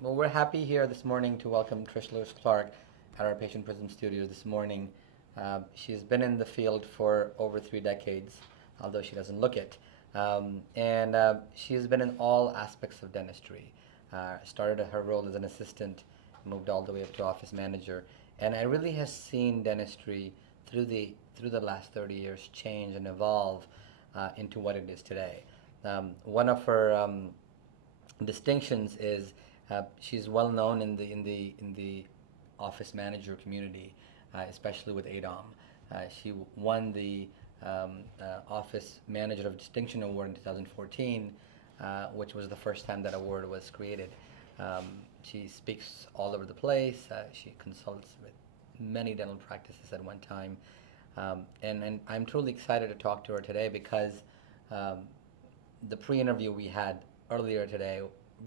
Well, we're happy here this morning to welcome Trish Lewis-Clark at our Patient Prism studio this morning. She's been in the field for over 3 decades, although she doesn't look it. And she has been in all aspects of dentistry. Started her role as an assistant, moved all the way up to office manager, and I really has seen dentistry through the last 30 years change and evolve into what it is today. One of her distinctions is she's well known in the office manager community, especially with ADOM. She won the Office Manager of Distinction Award in 2014, which was the first time that award was created. She speaks all over the place. She consults with many dental practices at one time. And I'm truly excited to talk to her today because the pre-interview we had earlier today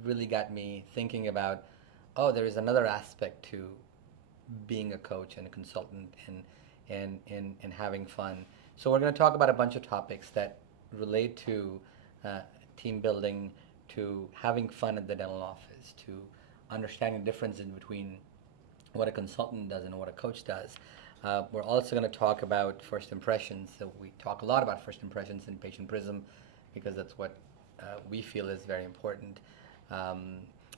really got me thinking about, oh, there is another aspect to being a coach and a consultant and having fun. So we're going to talk about a bunch of topics that relate to team building, to having fun at the dental office, to understanding the difference in between what a consultant does and what a coach does. We're also going to talk about first impressions. So we talk a lot about first impressions in Patient Prism because that's what we feel is very important.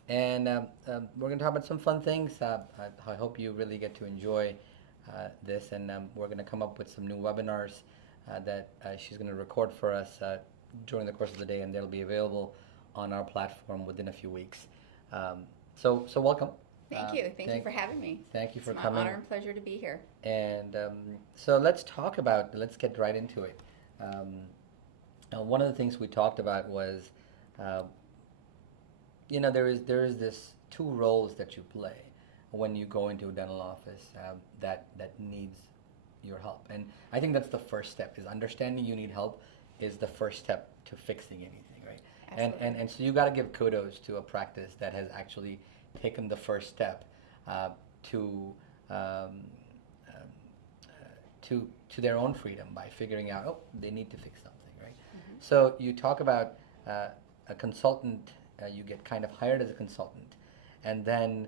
And we're going to talk about some fun things. I hope you really get to enjoy this. And we're going to come up with some new webinars that she's going to record for us during the course of the day, and they'll be available on our platform within a few weeks. So welcome. Thank you. Thank you for having me. Thank you for coming. coming. It's my honor and pleasure to be here. And so let's get right into it. One of the things we talked about was, there is this two roles that you play when you go into a dental office that needs your help. And I think that's the first step, is understanding you need help is the first step to fixing anything, right? Absolutely. And so you got to give kudos to a practice that has actually taken the first step to their own freedom by figuring out, oh, they need to fix something, right? Mm-hmm. So you talk about a consultant. You get kind of hired as a consultant, and then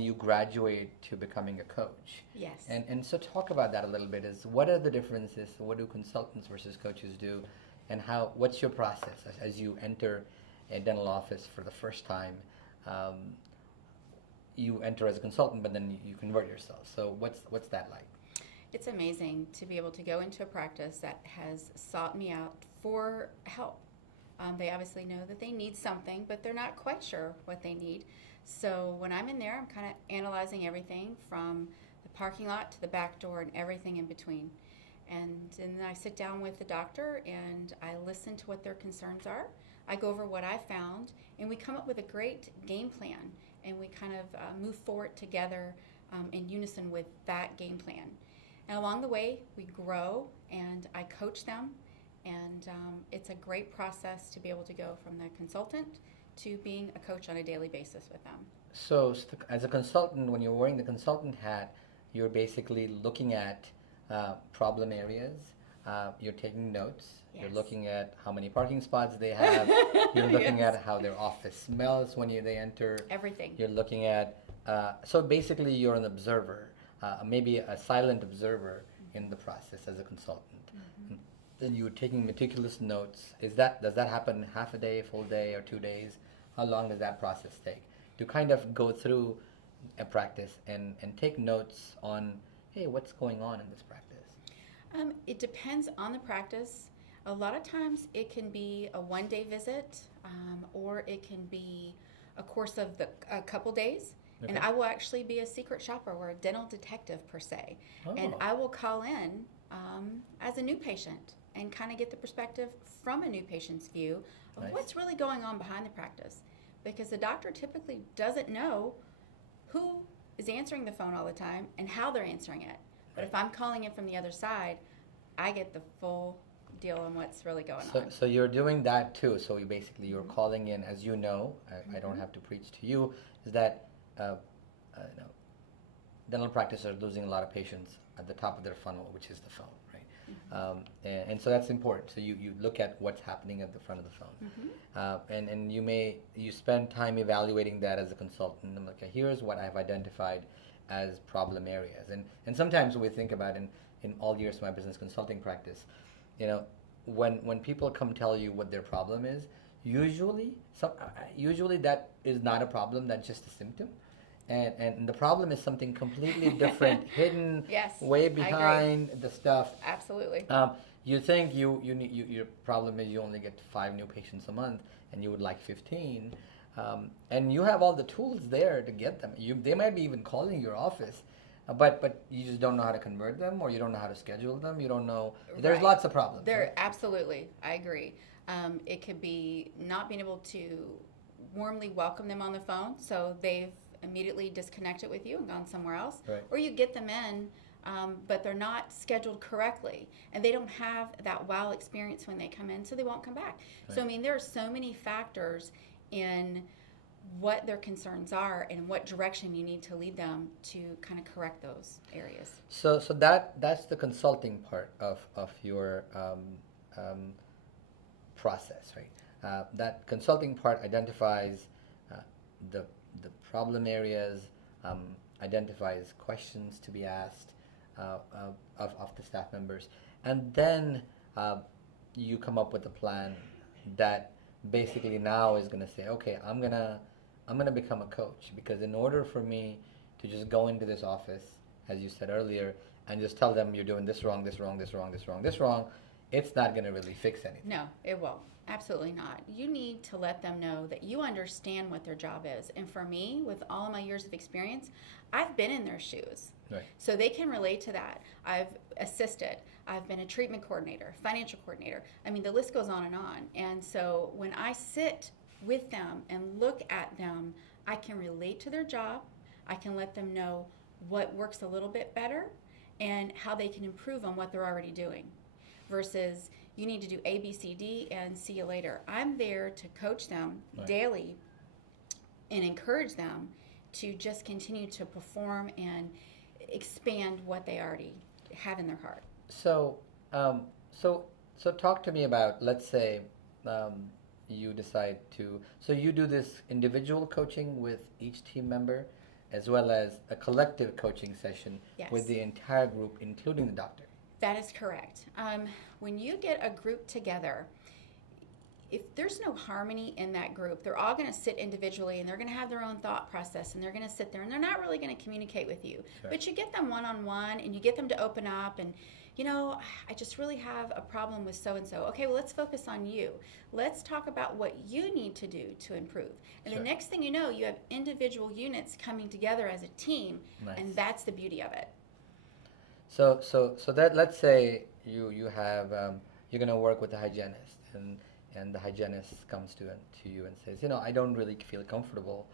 you graduate to becoming a coach. Yes. And so talk about that a little bit. Is what are the differences? What do consultants versus coaches do, and what's your process as you enter a dental office for the first time? You enter as a consultant, but then you convert yourself. So what's that like? It's amazing to be able to go into a practice that has sought me out for help. They obviously know that they need something, but they're not quite sure what they need. So when I'm in there, I'm kind of analyzing everything from the parking lot to the back door and everything in between. And then I sit down with the doctor and I listen to what their concerns are. I go over what I found, and we come up with a great game plan, and we kind of move forward together in unison with that game plan. And along the way, we grow, and I coach them, and it's a great process to be able to go from the consultant to being a coach on a daily basis with them. So as a consultant, when you're wearing the consultant hat, you're basically looking at problem areas. You're taking notes. Yes. You're looking at how many parking spots they have. You're looking Yes. at how their office smells when they enter. Everything. You're looking at, so basically you're an observer, maybe a silent observer in the process as a consultant. Mm-hmm. Then you're taking meticulous notes. Does that happen half a day, full day, or 2 days? How long does that process take? To kind of go through a practice and take notes on, hey, what's going on in this practice? It depends on the practice. A lot of times it can be a one-day visit, or it can be a course of a couple days. Okay. And I will actually be a secret shopper or a dental detective per se. Oh. And I will call in as a new patient and kind of get the perspective from a new patient's view of Nice. what's really going on behind the practice. Because the doctor typically doesn't know who is answering the phone all the time and how they're answering it. But if I'm calling in from the other side, I get the full deal on what's really going on. So you're doing that too. So you're calling in, as you know, I don't have to preach to you, is that dental practices are losing a lot of patients at the top of their funnel, which is the phone, right? And so that's important. So you look at what's happening at the front of the phone. And you spend time evaluating that as a consultant. I'm like, okay, here's what I've identified as problem areas. And sometimes we think about in all years of my business consulting practice, when people come tell you what their problem is, usually that is not a problem, that's just a symptom. And the problem is something completely different, hidden Yes, way behind the stuff. Absolutely. You think your problem is you only get 5 new patients a month, and you would like 15, and you have all the tools there to get them. They might be even calling your office, but you just don't know how to convert them, or you don't know how to schedule them. You don't know. There's Right. lots of problems. There, absolutely, I agree. It could be not being able to warmly welcome them on the phone, so they've immediately disconnected with you and gone somewhere else, Right. or you get them in, but they're not scheduled correctly, and they don't have that wow experience when they come in, so they won't come back. Right. So I mean, there are so many factors in what their concerns are and what direction you need to lead them to kind of correct those areas. So that's the consulting part of your process, right? That consulting part identifies the problem areas, identifies questions to be asked of the staff members, and then you come up with a plan that basically now is going to say, okay, I'm gonna become a coach, because in order for me to just go into this office, as you said earlier, and just tell them you're doing this wrong, this wrong, this wrong, this wrong, this wrong, it's not going to really fix anything. No, it won't. Absolutely not. You need to let them know that you understand what their job is. And for me, with all of my years of experience, I've been in their shoes. Right. So they can relate to that. I've assisted. I've been a treatment coordinator, financial coordinator. I mean, the list goes on. And so when I sit with them and look at them, I can relate to their job. I can let them know what works a little bit better and how they can improve on what they're already doing, versus you need to do A, B, C, D, and see you later. I'm there to coach them Right. daily and encourage them to just continue to perform and expand what they already have in their heart. So talk to me about, let's say, you decide to, so you do this individual coaching with each team member, as well as a collective coaching session Yes. with the entire group, including the doctor. That is correct. When you get a group together, if there's no harmony in that group, they're all going to sit individually and they're going to have their own thought process, and they're going to sit there and they're not really going to communicate with you. Sure. But you get them one-on-one and you get them to open up and, I just really have a problem with so-and-so. Okay, well, let's focus on you. Let's talk about what you need to do to improve. And Sure. the next thing you know, you have individual units coming together as a team, Nice. and that's the beauty of it. So that, let's say you have you're going to work with the hygienist, and the hygienist comes to you and says, I don't really feel comfortable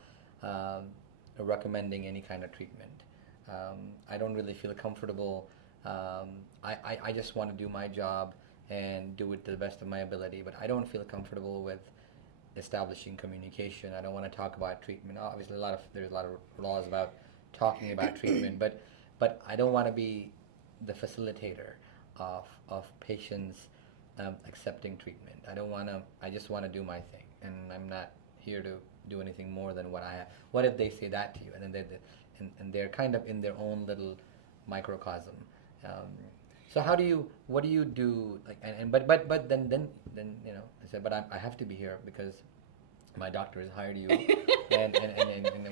recommending any kind of treatment. I don't really feel comfortable. I just want to do my job and do it to the best of my ability, but I don't feel comfortable with establishing communication. I don't want to talk about treatment. Obviously, there's a lot of laws about talking about treatment, but I don't want to be the facilitator of patients accepting treatment. I just want to do my thing, and I'm not here to do anything more than what I have. What if they say that to you, and then they're kind of in their own little microcosm? So what do you do? But then I said, but I have to be here because my doctor has hired you, and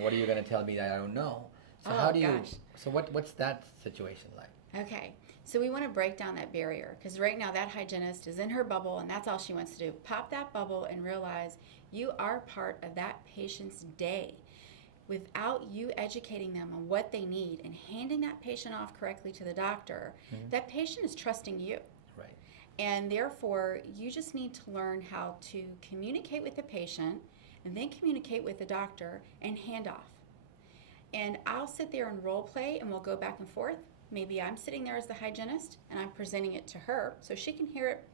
what are you going to tell me that I don't know? So Oh, how do you? gosh. So what's that situation like? Okay, so we want to break down that barrier, because right now that hygienist is in her bubble and that's all she wants to do. Pop that bubble and realize you are part of that patient's day. Without you educating them on what they need and handing that patient off correctly to the doctor, that patient is trusting you. Right. And therefore, you just need to learn how to communicate with the patient and then communicate with the doctor and hand off. And I'll sit there and role play, and we'll go back and forth. Maybe I'm sitting there as the hygienist and I'm presenting it to her so she can hear it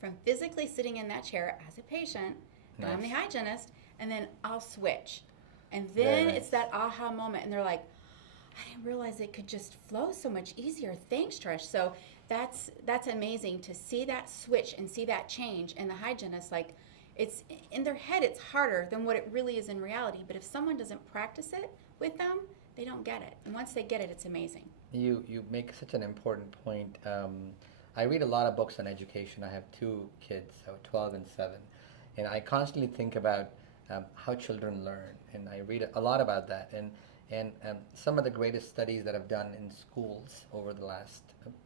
from physically sitting in that chair as a patient, and I'm the Nice. hygienist, and then I'll switch. And Very then nice. it's that aha moment, and they're like, I didn't realize it could just flow so much easier. Thanks, Trish. So That's amazing to see that switch and see that change. And the hygienist, like, it's in their head, it's harder than what it really is in reality. But if someone doesn't practice it with them, they don't get it. And once they get it, it's amazing. You make such an important point. I read a lot of books on education. I have two kids, so 12 and 7, and I constantly think about how children learn, and I read a lot about that. And some of the greatest studies that I've done in schools over the last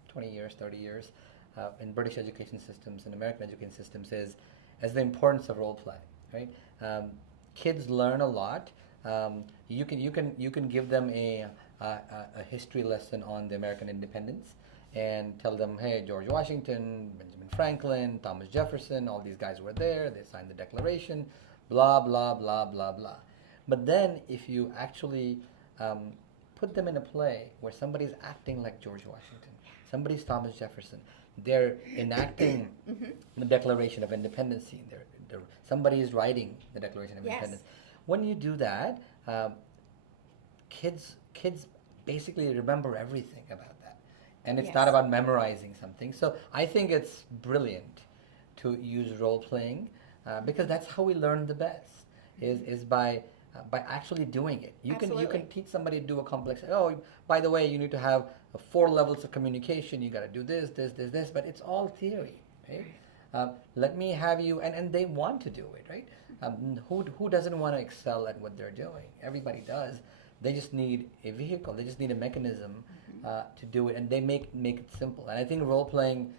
20 years, 30 years, in British education systems and American education systems is the importance of role play. Right? Kids learn a lot. You can give them a history lesson on the American independence and tell them, hey, George Washington, Benjamin Franklin, Thomas Jefferson, all these guys were there, they signed the Declaration, blah, blah, blah, blah, blah. But then if you actually put them in a play where somebody's acting like George Washington, somebody's Thomas Jefferson, they're enacting the Declaration of Independence, somebody is writing the Declaration of Independence. When you do that, kids basically remember everything about that, and it's not about memorizing something. So I think it's brilliant to use role playing because that's how we learn the best is by actually doing it. You can teach somebody to do a complex. Oh, by the way, you need to have 4 levels of communication. You got to do this, but it's all theory, right? Let me have you, and they want to do it, right? Who doesn't want to excel at what they're doing? Everybody does. They just need a vehicle. They just need a mechanism to do it, and they make it simple. And I think role playing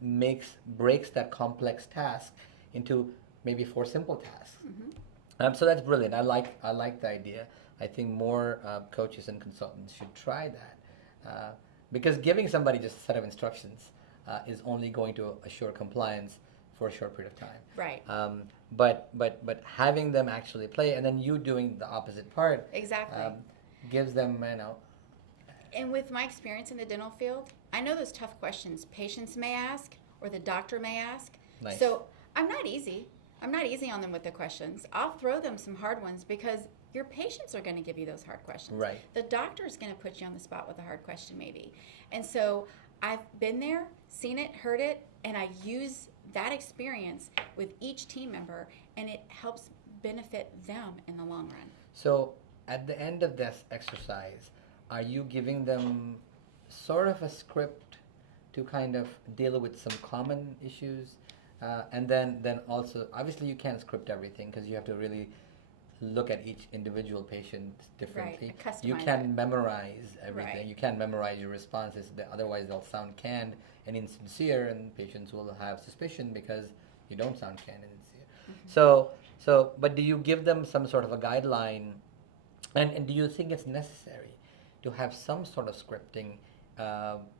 breaks that complex task into maybe 4 simple tasks. So that's brilliant. I like the idea. I think more coaches and consultants should try that because giving somebody just a set of instructions is only going to assure compliance for a short period of time. Right. But having them actually play and then you doing the opposite part gives them, And with my experience in the dental field, I know those tough questions patients may ask or the doctor may ask. Nice. So I'm not easy on them with the questions. I'll throw them some hard ones because your patients are going to give you those hard questions. Right. The doctor is going to put you on the spot with a hard question maybe. And so I've been there, seen it, heard it, and I use that experience with each team member, and it helps benefit them in the long run. So at the end of this exercise, are you giving them sort of a script to kind of deal with some common issues? And then also, obviously you can't script everything because you have to really look at each individual patient differently. Right, you can't memorize everything. Right. You can't memorize your responses. Otherwise they'll sound canned and insincere, and patients will have suspicion because you don't sound canned and insincere. But do you give them some sort of a guideline, and do you think it's necessary to have some sort of scripting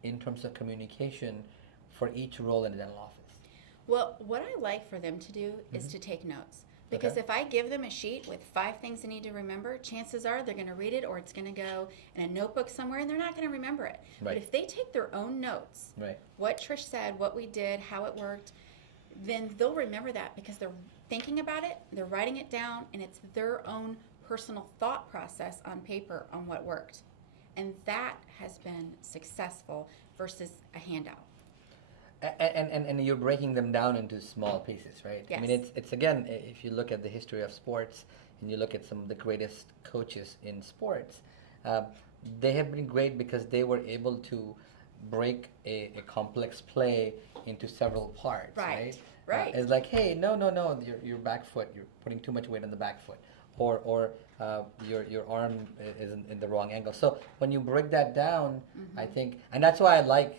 in terms of communication for each role in the dental office? Well, what I like for them to do is to take notes. Because if I give them a sheet with 5 things they need to remember, chances are they're going to read it or it's going to go in a notebook somewhere and they're not going to remember it. Right. But if they take their own notes, what Trish said, what we did, how it worked, then they'll remember that because they're thinking about it, they're writing it down, and it's their own personal thought process on paper on what worked. And that has been successful versus a handout. And you're breaking them down into small pieces, right? Yes. I mean, it's again, if you look at the history of sports and you look at some of the greatest coaches in sports, they have been great because they were able to break a complex play into several parts, right? Right. It's like, hey, no, your back foot, you're putting too much weight on the back foot, or your arm is in the wrong angle. So when you break that down, I think, and that's why I like.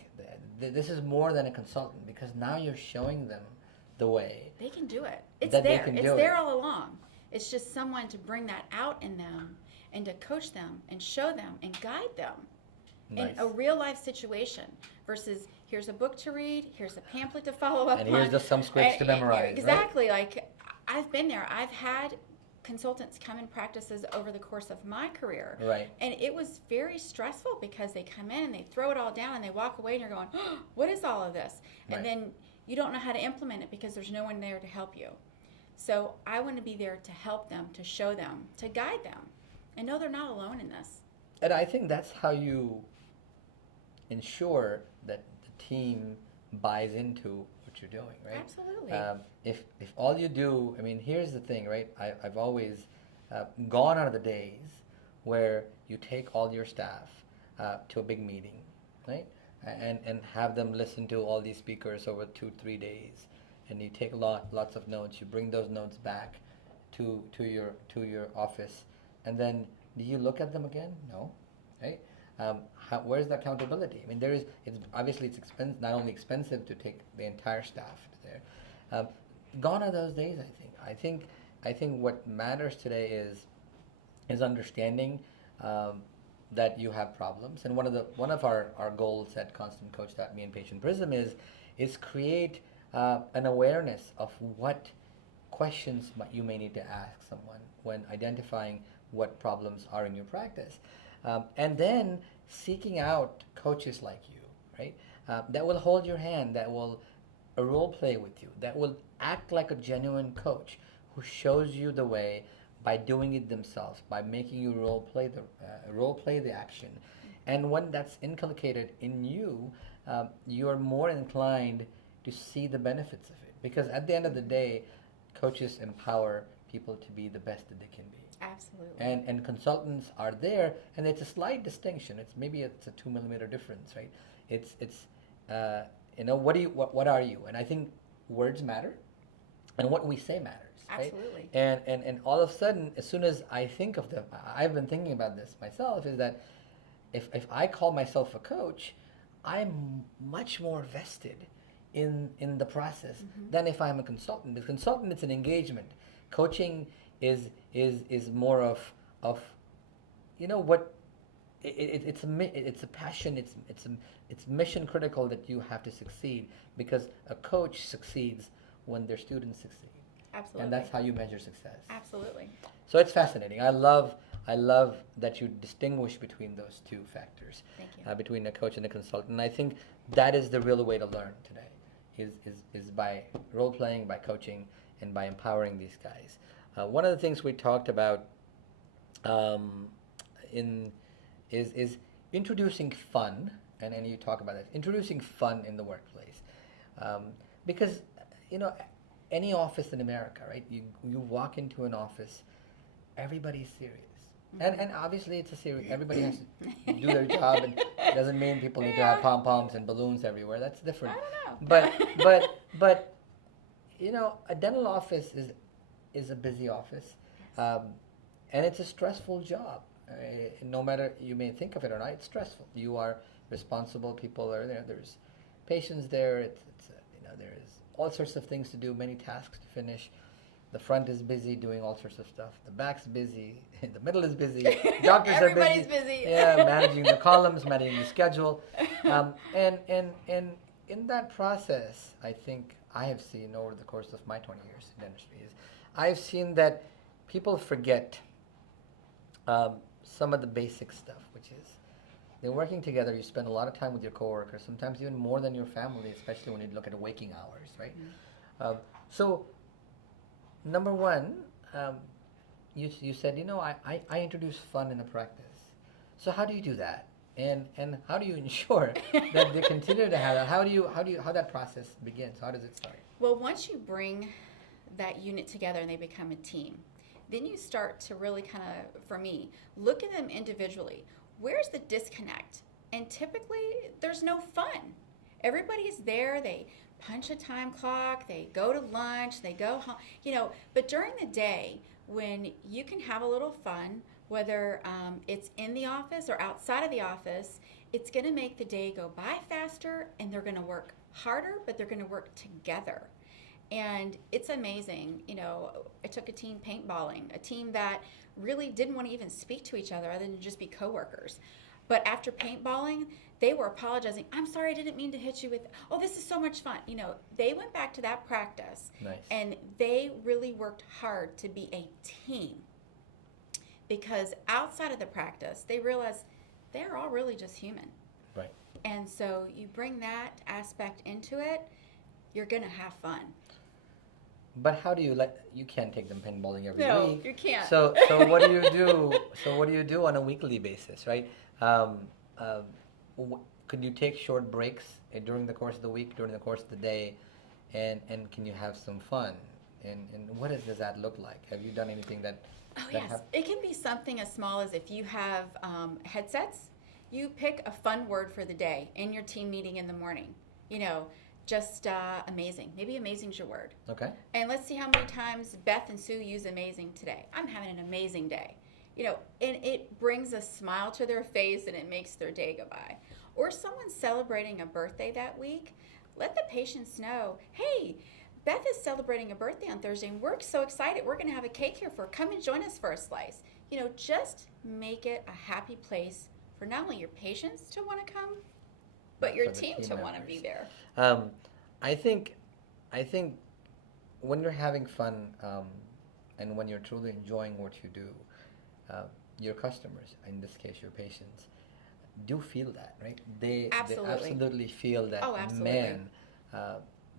This is more than a consultant because now you're showing them the way. They can do it. It's that there. They can it's do there it. all along. It's just someone to bring that out in them and to coach them and show them and guide them in a real life situation versus here's a book to read, here's a pamphlet to follow up and on. here's just some scripts to memorize. Exactly. Right? Like I've been there. I've had consultants come in practices over the course of my career. Right. And it was very stressful because they come in and they throw it all down and they walk away and you're going, oh, what is all of this? And then you don't know how to implement it because there's no one there to help you. So I want to be there to help them, to show them, to guide them, and know they're not alone in this. And I think that's how you ensure that the team buys into what you're doing, right? Absolutely. If all you do, I mean, here's the thing, right? I've always gone out of the days where you take all your staff to a big meeting, right? And have them listen to all these speakers over 2-3 days, and you take lots of notes. You bring those notes back to your office, and then do you look at them again? No, right? Where's the accountability? I mean, it's obviously not only expensive to take the entire staff there. Gone are those days. I think what matters today is understanding that you have problems. And one of our goals at Constant Coach, me and Patient Prism is create an awareness of what questions you may need to ask someone when identifying what problems are in your practice. And then seeking out coaches like you, right? That will hold your hand, that will role play with you, that will act like a genuine coach who shows you the way by doing it themselves, by making you role play the action. And when that's inculcated in you, you're more inclined to see the benefits of it. Because at the end of the day, coaches empower people to be the best that they can be. Absolutely. And consultants are there, and it's a slight distinction. It's a 2 millimeter difference, right? It's what are you? And I think words matter, and what we say matters. Right? Absolutely. And all of a sudden, as soon as I think of them, I've been thinking about this myself, is that if I call myself a coach, I'm much more vested in the process than if I'm a consultant. The consultant, it's an engagement. Coaching is more of what it's a passion. It's mission critical that you have to succeed, because a coach succeeds when their students succeed. Absolutely. And that's how you measure success. Absolutely. So it's fascinating. I love that you distinguish between those two factors. Thank you. Between a coach and a consultant. And I think that is the real way to learn today, is by role playing, by coaching, and by empowering these guys. One of the things we talked about is introducing fun, and you talk about it, introducing fun in the workplace, because any office in America, right? You walk into an office, everybody's serious. And obviously it's a serious, everybody has to do their job, and it doesn't mean people need to have pom-poms and balloons everywhere. That's different. I don't know. But a dental office is a busy office, and it's a stressful job. No matter you may think of it or not, it's stressful. You are responsible. People are there. There's patients there. There's all sorts of things to do, many tasks to finish. The front is busy doing all sorts of stuff. The back's busy. The middle is busy. Doctors are busy. Everybody's busy. Yeah, managing the columns, managing the schedule, and in that process, I think I have seen over the course of my 20 years in dentistry I've seen that people forget some of the basic stuff, which is they're working together. You spend a lot of time with your coworkers, sometimes even more than your family, especially when you look at waking hours, right? So, number one, you said, I introduce fun in the practice. So how do you do that? And how do you ensure that they continue to have that? How that process begins? How does it start? Well, once you bring that unit together and they become a team, then you start to really kind of, for me, look at them individually. Where's the disconnect? And typically, there's no fun. Everybody's there. They punch a time clock. They go to lunch. They go home. But during the day, when you can have a little fun, whether it's in the office or outside of the office, it's going to make the day go by faster, and they're going to work harder, but they're going to work together. And it's amazing. I took a team paintballing, a team that really didn't want to even speak to each other other than just be coworkers. But after paintballing, they were apologizing. I'm sorry, I didn't mean to hit you with, this is so much fun. They went back to that practice. Nice. And they really worked hard to be a team. Because outside of the practice, they realized they're all really just human. Right. And so you bring that aspect into it, you're going to have fun. But how do you can't take them paintballing every week. No, you can't. So what do you do? So what do you do on a weekly basis, right? Could you take short breaks during the course of the week, during the course of the day, and can you have some fun? And what does that look like? Have you done anything that? Oh, that yes. It can be something as small as if you have headsets, you pick a fun word for the day in your team meeting in the morning. You know, just amazing. Maybe amazing's your word. Okay. And let's see how many times Beth and Sue use amazing today. I'm having an amazing day. You know, and it brings a smile to their face and it makes their day go by. Or someone's celebrating a birthday that week, let the patients know, hey, Beth is celebrating a birthday on Thursday and we're so excited. We're going to have a cake here for her. Come and join us for a slice. You know, just make it a happy place for not only your patients to want to come, but your team to want to be there. I think when you're having fun and when you're truly enjoying what you do, your customers, in this case your patients, do feel that, right? They absolutely feel that, oh, absolutely. Man,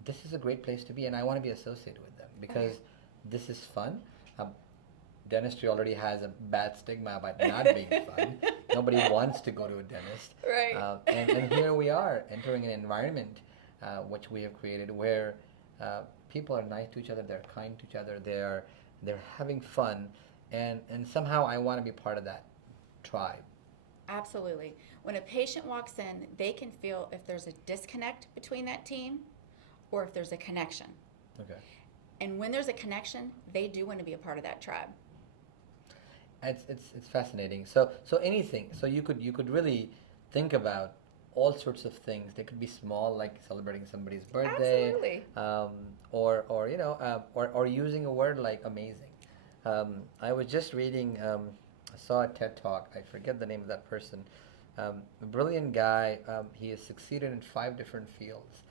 this is a great place to be and I want to be associated with them because this is fun. Dentistry already has a bad stigma about not being fun. Nobody wants to go to a dentist. Right. And here we are entering an environment which we have created where people are nice to each other, they're kind to each other, they're having fun, and somehow I want to be part of that tribe. Absolutely. When a patient walks in, they can feel if there's a disconnect between that team or if there's a connection. Okay. And when there's a connection, they do want to be a part of that tribe. It's fascinating. So anything. So you could really think about all sorts of things. They could be small, like celebrating somebody's birthday. Absolutely. Or you know, or using a word like amazing. I was just reading. I saw a TED talk. I forget the name of that person. A brilliant guy. He has succeeded in 5 different fields.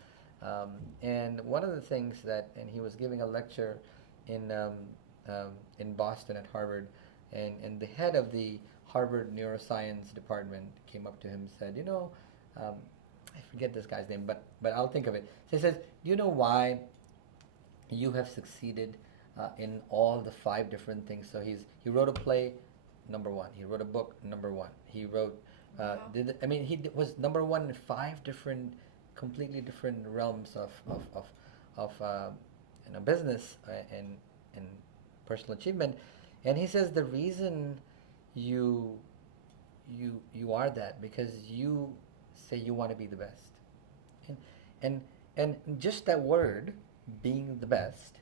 And one of the things and he was giving a lecture in Boston at Harvard. And the head of the Harvard neuroscience department came up to him and said, you know, I forget this guy's name, but I'll think of it. So he says, do you know why you have succeeded in all the 5 different things? So he wrote a play, number 1. He wrote a book, number 1. He wrote, he was number 1 in 5 different, completely different realms of business and personal achievement. And he says the reason you are that because you say you want to be the best, and just that word, being the best,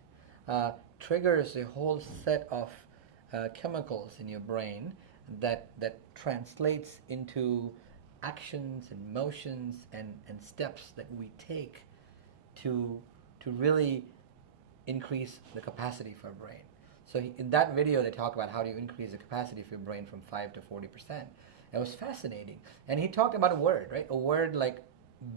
triggers a whole set of chemicals in your brain that translates into actions and motions and steps that we take to really increase the capacity for our brain. So in that video, they talk about how do you increase the capacity of your brain from 5 to 40%. It was fascinating. And he talked about a word, right? A word like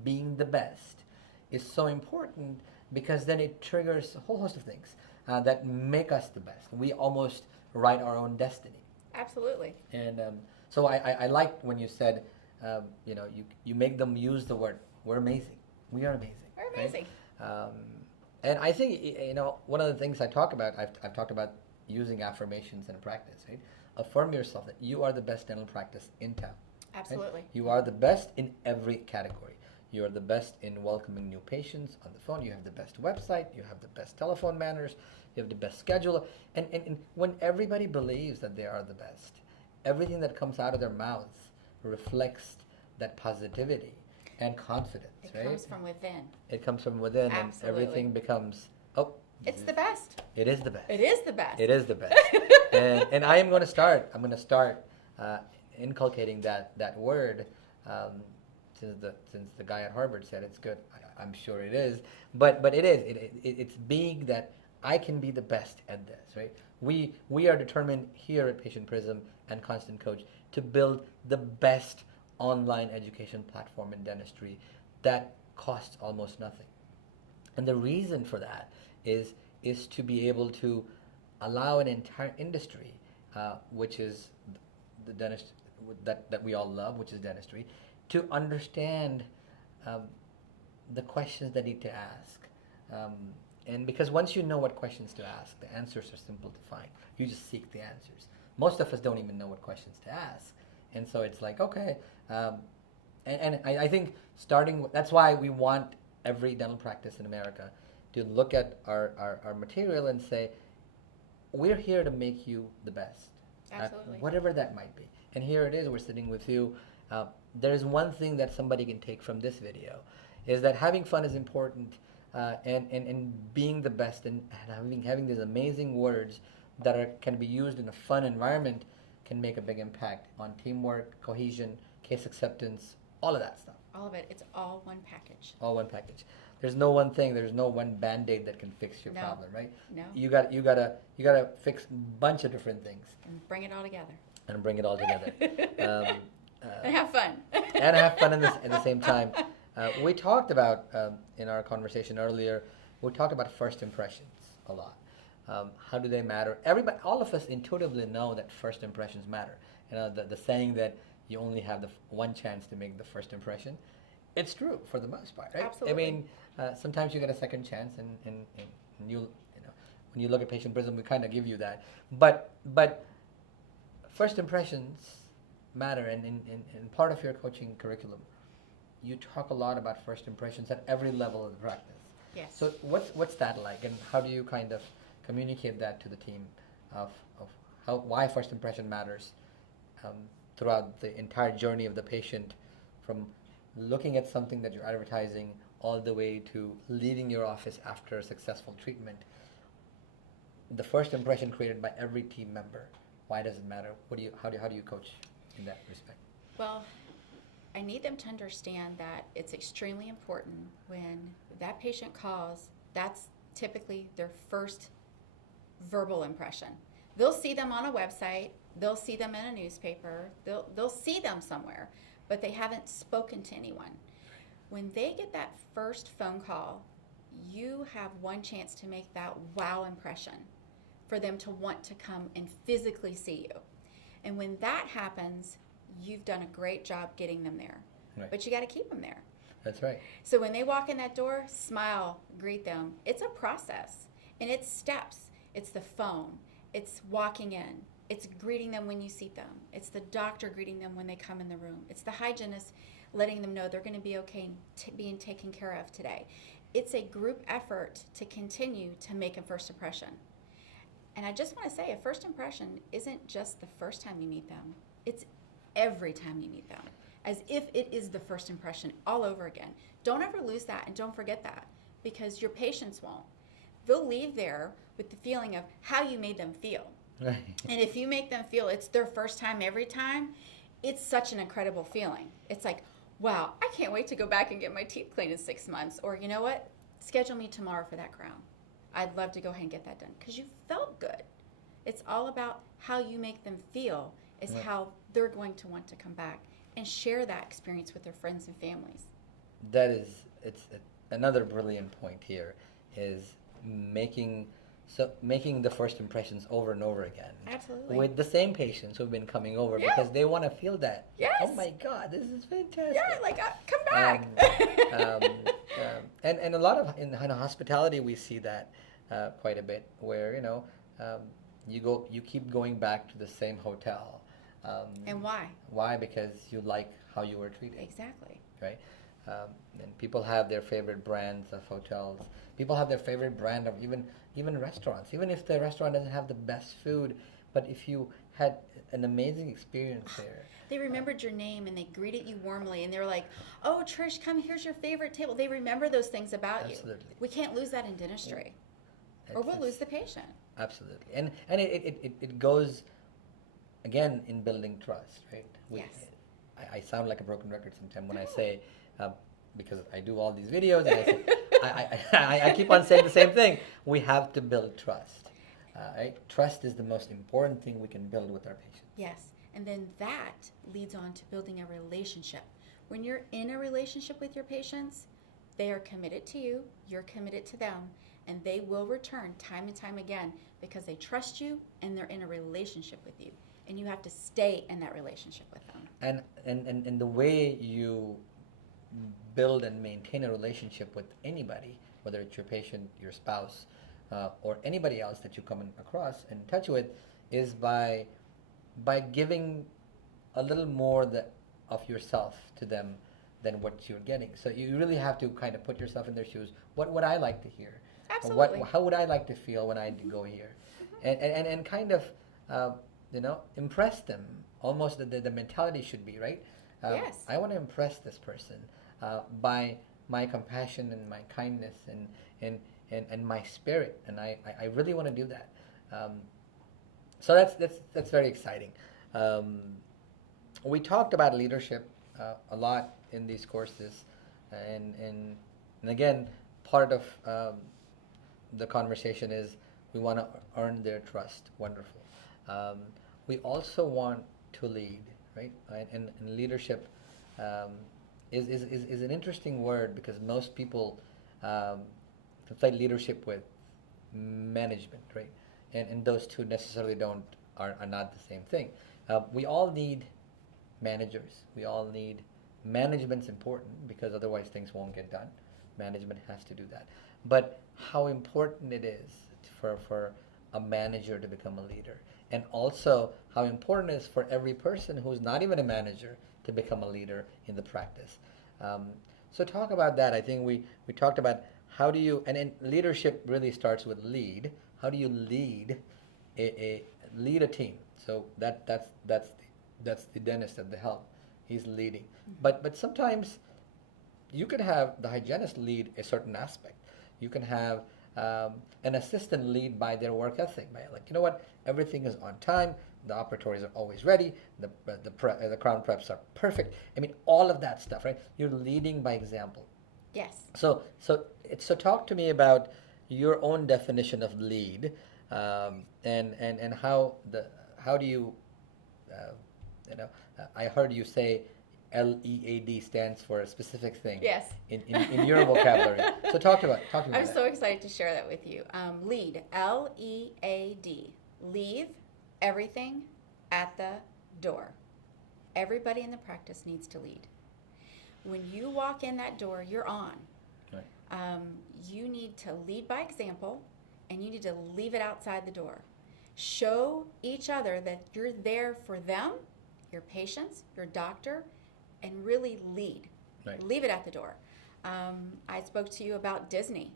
being the best is so important because then it triggers a whole host of things that make us the best. We almost write our own destiny. Absolutely. And so I liked when you said, you make them use the word, we're amazing. We are amazing. We're amazing. Right? And I think, one of the things I talk about, I've talked about using affirmations in practice, right? Affirm yourself that you are the best dental practice in town. Absolutely. Right? You are the best in every category. You are the best in welcoming new patients on the phone. You have the best website. You have the best telephone manners. You have the best scheduler. And when everybody believes that they are the best, everything that comes out of their mouths reflects that positivity and confidence, It right? comes from within. It comes from within. Absolutely. And everything becomes, It's the best. It is the best. It is the best. It is the best. and I'm going to start inculcating that word since the guy at Harvard said it's good. I'm sure it is. But it is. It's being that I can be the best at this, right? We are determined here at Patient Prism and Constant Coach to build the best online education platform in dentistry that costs almost nothing. And the reason for that is to be able to allow an entire industry, which is the dentist that we all love, which is dentistry, to understand the questions they need to ask. And because once you know what questions to ask, the answers are simple to find. You just seek the answers. Most of us don't even know what questions to ask. And so it's like, okay, And I think that's why we want every dental practice in America to look at our material and say, we're here to make you the best. Absolutely. Whatever that might be. And here it is, we're sitting with you. There's one thing that somebody can take from this video, is that having fun is important, and being the best, and having these amazing words that can be used in a fun environment can make a big impact on teamwork, cohesion, case acceptance, all of that stuff. All of it. It's all one package. All one package. There's no one thing. There's no one Band-Aid that can fix your No. problem, right? No. You gotta fix a bunch of different things And bring it all together. and bring it all together. And have fun. And have fun at the same time. We talked about in our conversation earlier. We talked about first impressions a lot. How do they matter? Everybody, all of us intuitively know that first impressions matter. You know, the saying that you only have the one chance to make the first impression. It's true for the most part, right? Absolutely. I mean, sometimes you get a second chance, and you know, when you look at Patient Prism, we kind of give you that. But first impressions matter, and in part of your coaching curriculum, you talk a lot about first impressions at every level of the practice. Yes. So what's that like, and how do you kind of communicate that to the team of why first impression matters throughout the entire journey of the patient, from looking at something that you're advertising all the way to leaving your office after a successful treatment? The first impression created by every team member. Why does it matter? How do you coach in that respect? Well, I need them to understand that it's extremely important when that patient calls. That's typically their first verbal impression. They'll see them on a website, they'll see them in a newspaper, they'll see them somewhere, but they haven't spoken to anyone. When they get that first phone call, you have one chance to make that wow impression for them to want to come and physically see you. And when that happens, you've done a great job getting them there. Right. But you got to keep them there. That's right. So when they walk in that door, smile, greet them. It's a process, and it's steps. It's the phone. It's walking in. It's greeting them when you see them. It's the doctor greeting them when they come in the room. It's the hygienist letting them know they're going to be okay being taken care of today. It's a group effort to continue to make a first impression. And I just want to say, a first impression isn't just the first time you meet them. It's every time you meet them, as if it is the first impression all over again. Don't ever lose that, and don't forget that, because your patients won't. They'll leave there with the feeling of how you made them feel. Right. And if you make them feel it's their first time every time, it's such an incredible feeling. It's like, wow, I can't wait to go back and get my teeth cleaned in 6 months. Or, you know what? Schedule me tomorrow for that crown. I'd love to go ahead and get that done, because you felt good. It's all about how you make them feel is Right. how they're going to want to come back and share that experience with their friends and families. Another brilliant point here is making the first impressions over and over again. Absolutely. With the same patients who've been coming over, Yeah. because they want to feel that. Yes. Oh my God, this is fantastic. Yeah, like, come back. And a lot of in hospitality we see that quite a bit, where you keep going back to the same hotel. And why? Why? Because you like how you were treated. Exactly. Right? And people have their favorite brands of hotels. People have their favorite brand of even restaurants. Even if the restaurant doesn't have the best food, but if you had an amazing experience there. They remembered your name and they greeted you warmly, and they were like, "Oh, Trish, come, here's your favorite table." They remember those things about you. Absolutely. We can't lose that in dentistry, or we'll lose the patient. Absolutely. And it goes again in building trust, right? Yes. I sound like a broken record sometimes when I say, because I do all these videos, and I say, I keep on saying the same thing. We have to build trust. Right? Trust is the most important thing we can build with our patients. Yes. And then that leads on to building a relationship. When you're in a relationship with your patients, they are committed to you, you're committed to them, and they will return time and time again because they trust you and they're in a relationship with you. And you have to stay in that relationship with them. And the way you build and maintain a relationship with anybody, whether it's your patient, your spouse, or anybody else that you come across and touch with, is by giving a little more of yourself to them than what you're getting. So you really have to kind of put yourself in their shoes. What would I like to hear? Absolutely. How would I like to feel when I go here? And kind of, impress them. Almost the mentality should be, right? Yes. I want to impress this person by my compassion and my kindness and my spirit. And I really want to do that. So that's very exciting. We talked about leadership a lot in these courses, and again, part of the conversation is we want to earn their trust. Wonderful. We also want to lead, right? And leadership is an interesting word because most people conflate leadership with management, right? And those two necessarily are not the same thing. We all need managers. We all need management's important because otherwise things won't get done. Management has to do that. But how important it is for a manager to become a leader, and also how important it is for every person who's not even a manager to become a leader in the practice. So talk about that. I think we talked about how do you, and leadership really starts with lead. How do you lead lead a team? So that's the dentist at the helm. He's leading. But sometimes you can have the hygienist lead a certain aspect. You can have an assistant lead by their work ethic, by like, you know what, everything is on time, the operatories are always ready, the crown preps are perfect. I mean, all of that stuff, right? You're leading by example. Yes. So talk to me about your own definition of lead, and how do you, I heard you say LEAD stands for a specific thing. Yes. In your vocabulary. So talk to me I'm about so excited to share that with you. Lead, LEAD, leave everything at the door. Everybody in the practice needs to lead. When you walk in that door, you're on. Right. You need to lead by example, and you need to leave it outside the door. Show each other that you're there for them, your patients, your doctor, and really lead. Right. Leave it at the door. I spoke to you about Disney.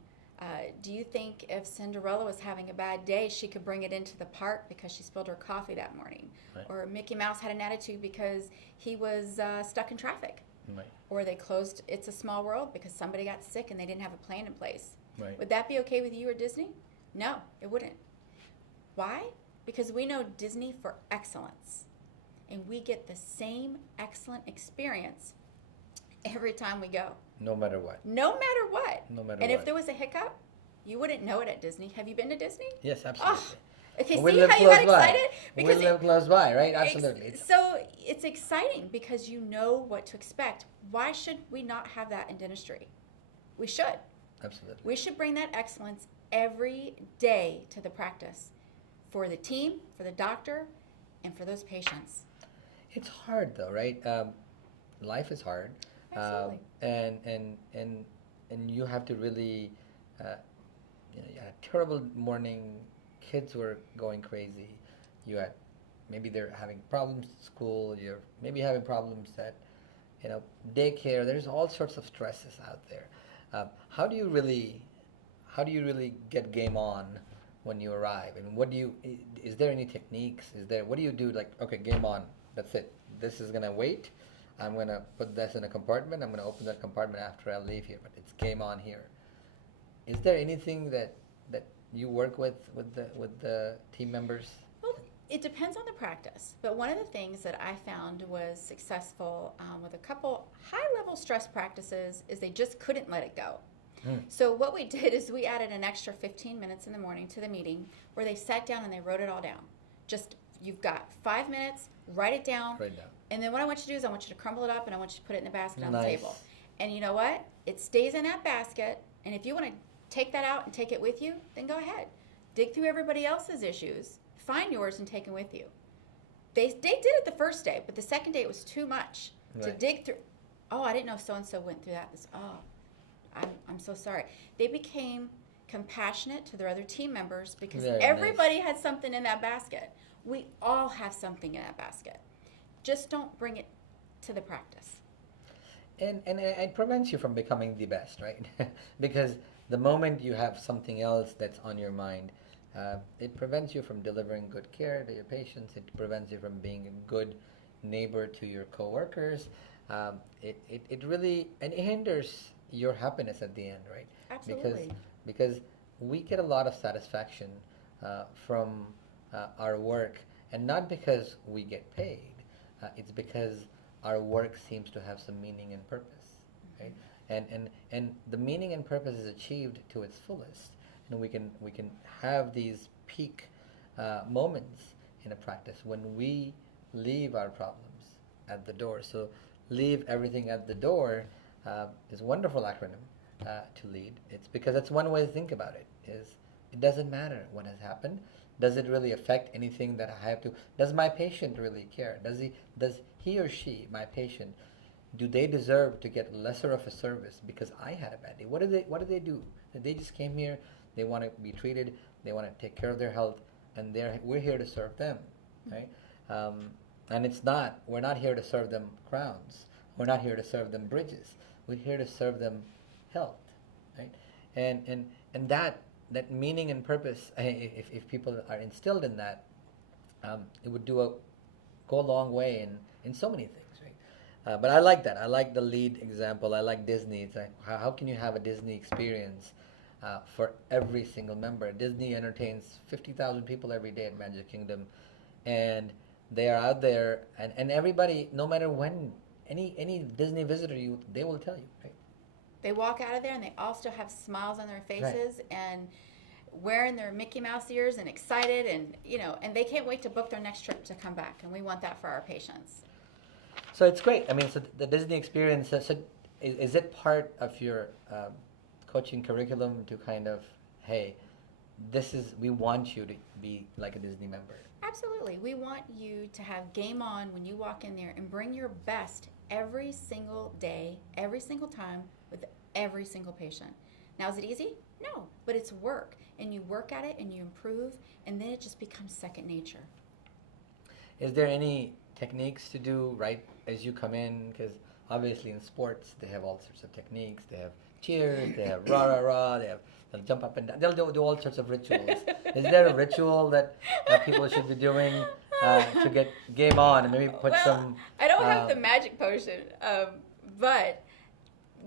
Do you think if Cinderella was having a bad day, she could bring it into the park because she spilled her coffee that morning? Right. Or Mickey Mouse had an attitude because he was stuck in traffic? Right. Or they closed It's a Small World because somebody got sick and they didn't have a plan in place. Right. Would that be okay with you or Disney? No, it wouldn't. Why? Because we know Disney for excellence. And we get the same excellent experience every time we go. No matter what. No matter what. No matter and what. if there was a hiccup, you wouldn't know it at Disney. Have you been to Disney? Yes, absolutely. Oh, okay, see how you got excited? Because we live close by, right? Absolutely. So it's exciting because you know what to expect. Why should we not have that in dentistry? We should. Absolutely. We should bring that excellence every day to the practice for the team, for the doctor, and for those patients. It's hard though, right? Life is hard. Absolutely. And you have to really, you had a terrible morning, kids were going crazy, you had, maybe they're having problems at school, you're maybe having problems at, daycare, there's all sorts of stresses out there. How do you really get game on when you arrive? And is there any techniques? What do you do? Like, okay, game on, that's it. This is gonna wait. I'm gonna put this in a compartment. I'm gonna open that compartment after I leave here, but it's game on here. Is there anything that you work with the team members? Well, it depends on the practice. But one of the things that I found was successful with a couple high-level stress practices is they just couldn't let it go. So what we did is we added an extra 15 minutes in the morning to the meeting where they sat down and they wrote it all down. Just, you've got 5 minutes, write it down. Write it down. And then what I want you to do is I want you to crumble it up and I want you to put it in the basket on the table. And you know what? It stays in that basket. And if you want to take that out and take it with you, then go ahead. Dig through everybody else's issues, find yours and take it with you. They did it the first day, but the second day it was too much to dig through. Oh, I didn't know so-and-so went through that. I'm so sorry. They became compassionate to their other team members because everybody had something in that basket. We all have something in that basket. Just don't bring it to the practice. and it prevents you from becoming the best, right? Because the moment you have something else that's on your mind, it prevents you from delivering good care to your patients. It prevents you from being a good neighbor to your coworkers. It really, and it hinders your happiness at the end, right? Absolutely. Because we get a lot of satisfaction from our work, and not because we get paid. It's because our work seems to have some meaning and purpose, right? And the meaning and purpose is achieved to its fullest, and we can have these peak moments in a practice when we leave our problems at the door. So leave everything at the door is a wonderful acronym to lead. It's because that's one way to think about it. Is it doesn't matter what has happened. Does it really affect anything that I have to? Does my patient really care? Does he or she, my patient, do they deserve to get lesser of a service because I had a bad day? What do they do? They just came here. They want to be treated. They want to take care of their health, and we're here to serve them, right? And we're not here to serve them crowns. We're not here to serve them bridges. We're here to serve them health, right? And that meaning and purpose, if people are instilled in that, it would go a long way in so many things, right? But I like that. I like the lead example. I like Disney. It's like, how can you have a Disney experience for every single member? Disney entertains 50,000 people every day at Magic Kingdom, and they are out there, and everybody, no matter when, any Disney visitor, they will tell you, right? They walk out of there and they all still have smiles on their faces, and wearing their Mickey Mouse ears and excited, and and they can't wait to book their next trip to come back, and we want that for our patients. So it's great. I mean, so the Disney experience, so is it part of your coaching curriculum to kind of, hey, we want you to be like a Disney member? Absolutely. We want you to have game on when you walk in there and bring your best every single day, every single time, with every single patient. Now, is it easy? No, but it's work, and you work at it and you improve, and then it just becomes second nature. Is there any techniques to do right as you come in? Because obviously in sports they have all sorts of techniques. They have cheers, they have rah rah rah, they'll jump up and down, they'll do all sorts of rituals. Is there a ritual that people should be doing to get game on, and maybe put some? I don't have the magic potion, but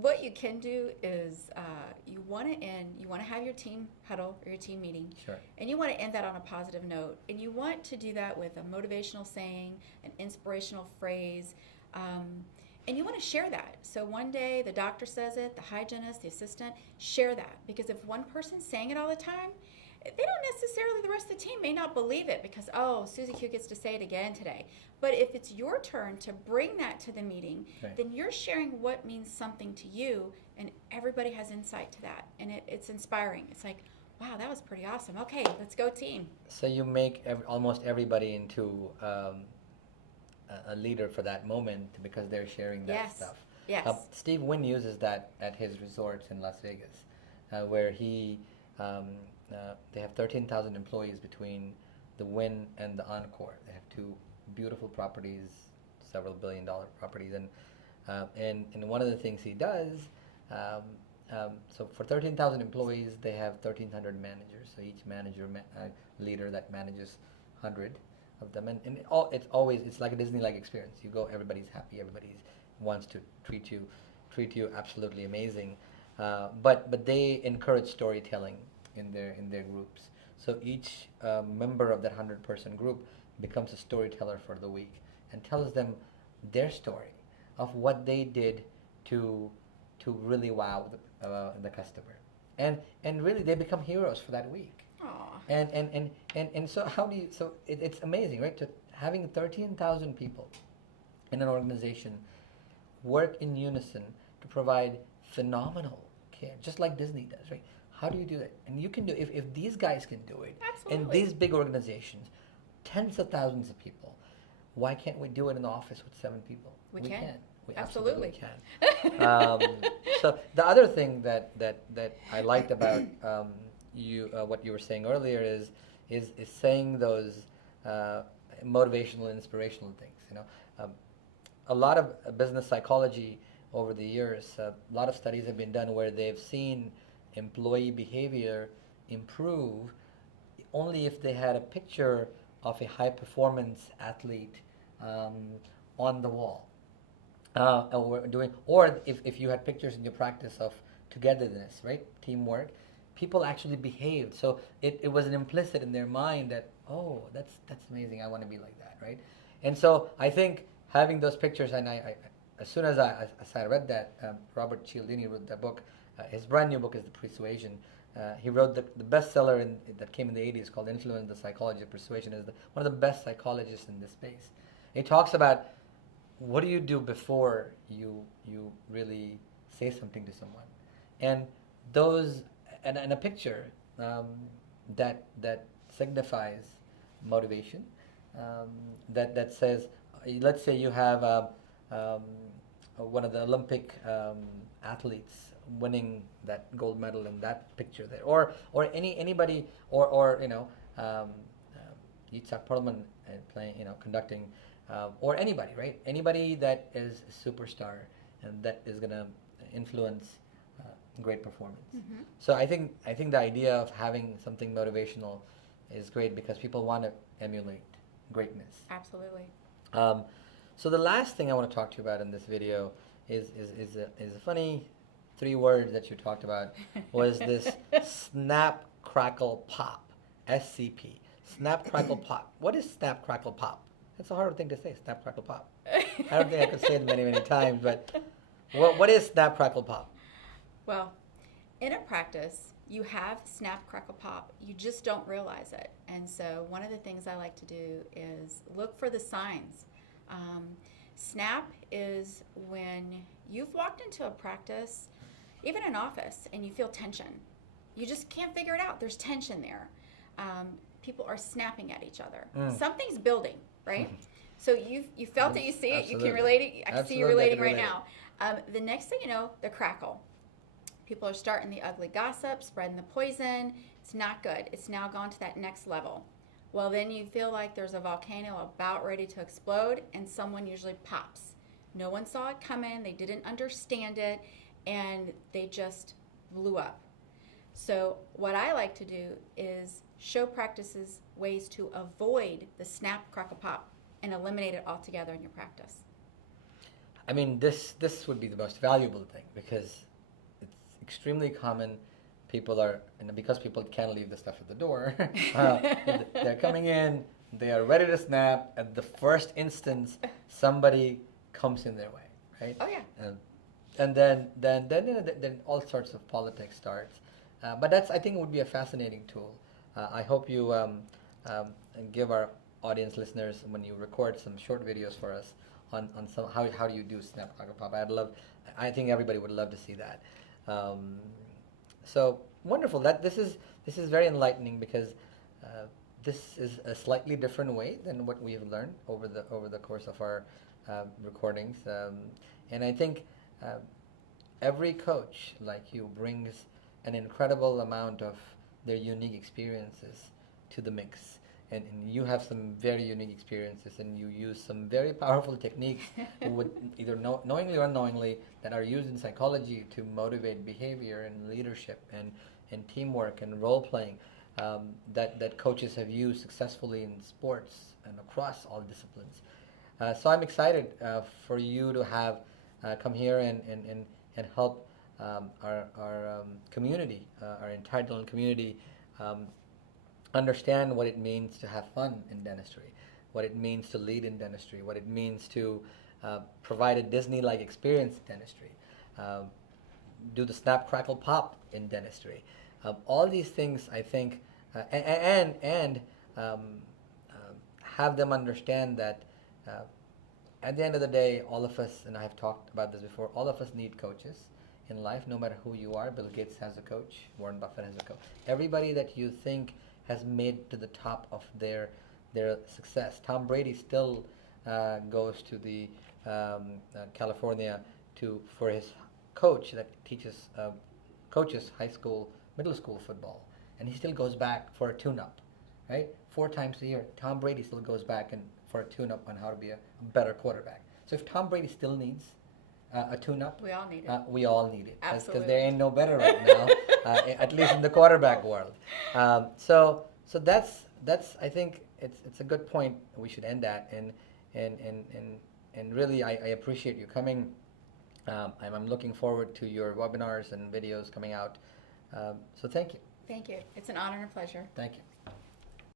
what you can do is you want to have your team huddle or your team meeting, sure, and you want to end that on a positive note, and you want to do that with a motivational saying, an inspirational phrase, and you want to share that. So one day the doctor says it, the hygienist, the assistant, share that, because if one person's saying it all the time, they don't necessarily, the rest of the team may not believe it because, oh, Susie Q gets to say it again today. But if it's your turn to bring that to the meeting, right, then you're sharing what means something to you, and everybody has insight to that. And it's inspiring. It's like, wow, that was pretty awesome. Okay, let's go team. So you make almost everybody into a leader for that moment because they're sharing that Yes. stuff. Yes. Steve Wynn uses that at his resorts in Las Vegas, where they have 13,000 employees between the Wynn and the Encore. They have two beautiful properties, several billion-dollar properties, and one of the things he does, so for 13,000 employees, they have 1,300 managers. So each manager, leader that manages 100 of them, and it's like a Disney-like experience. You go, everybody's happy, everybody wants to treat you absolutely amazing, but they encourage storytelling in their groups. So each member of that 100-person group becomes a storyteller for the week and tells them their story of what they did to really wow the customer, and really they become heroes for that week. Aww. And so it's amazing, right? To having 13,000 people in an organization work in unison to provide phenomenal care, just like Disney does, right? How do you do that? And you can do, if these guys can do it, Absolutely. in these big organizations, tens of thousands of people, why can't we do it in the office with 7 people? We can. We Absolutely. absolutely can. So the other thing that I liked about what you were saying earlier is saying those motivational, inspirational things. A lot of business psychology over the years. A lot of studies have been done where they've seen employee behavior improve only if they had a picture of a high performance athlete um, on the wall. Or if you had pictures in your practice of togetherness, right? Teamwork, people actually behaved. So it was an implicit in their mind that, oh, that's amazing. I want to be like that, right? And so I think having those pictures, and I as soon as I read that, Robert Cialdini wrote that book. His brand new book is The Persuasion. He wrote the bestseller that came in the 80s called Influence, the Psychology of Persuasion. Is one of the best psychologists in this space. He talks about what do you do before you really say something to someone, and those and a picture that signifies motivation, that says, let's say you have one of the Olympic athletes winning that gold medal in that picture there, or anybody, or Yitzhak Perlman playing, conducting, or anybody, right? Anybody that is a superstar and that is going to influence great performance. Mm-hmm. So I think the idea of having something motivational is great because people want to emulate greatness. Absolutely. So the last thing I want to talk to you about in this video is a funny 3 words that you talked about, was this Snap Crackle Pop, SCP. Snap Crackle Pop. What is Snap Crackle Pop? It's a hard thing to say, Snap Crackle Pop. I don't think I could say it many times, but what is Snap Crackle Pop? Well, in a practice, you have Snap Crackle Pop. You just don't realize it. And so one of the things I like to do is look for the signs. Snap is when you've walked into a practice, even an office, and you feel tension. You just can't figure it out. There's tension there. People are snapping at each other. Something's building, right? So you felt it, you see it, you can relate it. I can see you relating right now. The next thing you know, the crackle. People are starting the ugly gossip, spreading the poison. It's not good. It's now gone to that next level. Well, then you feel like there's a volcano about ready to explode, and someone usually pops. No one saw it coming. They didn't understand it, and they just blew up. So what I like to do is show practices ways to avoid the snap, crackle, pop, and eliminate it altogether in your practice. I mean, this would be the most valuable thing because it's extremely common. People are, and because people can't leave the stuff at the door, they're coming in, they are ready to snap. At the first instance, somebody comes in their way, right? Oh yeah. And then all sorts of politics starts. But I think, would be a fascinating tool. I hope you give our audience listeners, when you record some short videos for us on some how do you do Snap Crackle Pop. I think everybody would love to see that. So wonderful. This is very enlightening because this is a slightly different way than what we have learned over the course of our recordings, and I think every coach like you brings an incredible amount of their unique experiences to the mix. And you have some very unique experiences, and you use some very powerful techniques would either knowingly or unknowingly that are used in psychology to motivate behavior and leadership and teamwork and role playing that coaches have used successfully in sports and across all disciplines. So I'm excited for you to have come here and help our community, our entitled community, understand what it means to have fun in dentistry, what it means to lead in dentistry, what it means to provide a Disney-like experience in dentistry, do the Snap, Crackle, Pop in dentistry. All these things, I think, and have them understand that at the end of the day, all of us, and I have talked about this before, all of us need coaches in life, no matter who you are. Bill Gates has a coach. Warren Buffett has a coach. Everybody that you think has made to the top of their success. Tom Brady still goes to the California for his coach that coaches high school, middle school football, and he still goes back for a tune-up, right? 4 times a year, Tom Brady still goes back for a tune-up on how to be a better quarterback. So if Tom Brady still needs a tune-up. We all need it. We all need it. Because Absolutely. there ain't no better right now, at least in the quarterback world. So that's I think it's a good point. We should end that. And really, I appreciate you coming. I'm looking forward to your webinars and videos coming out. So thank you. Thank you. It's an honor and a pleasure. Thank you.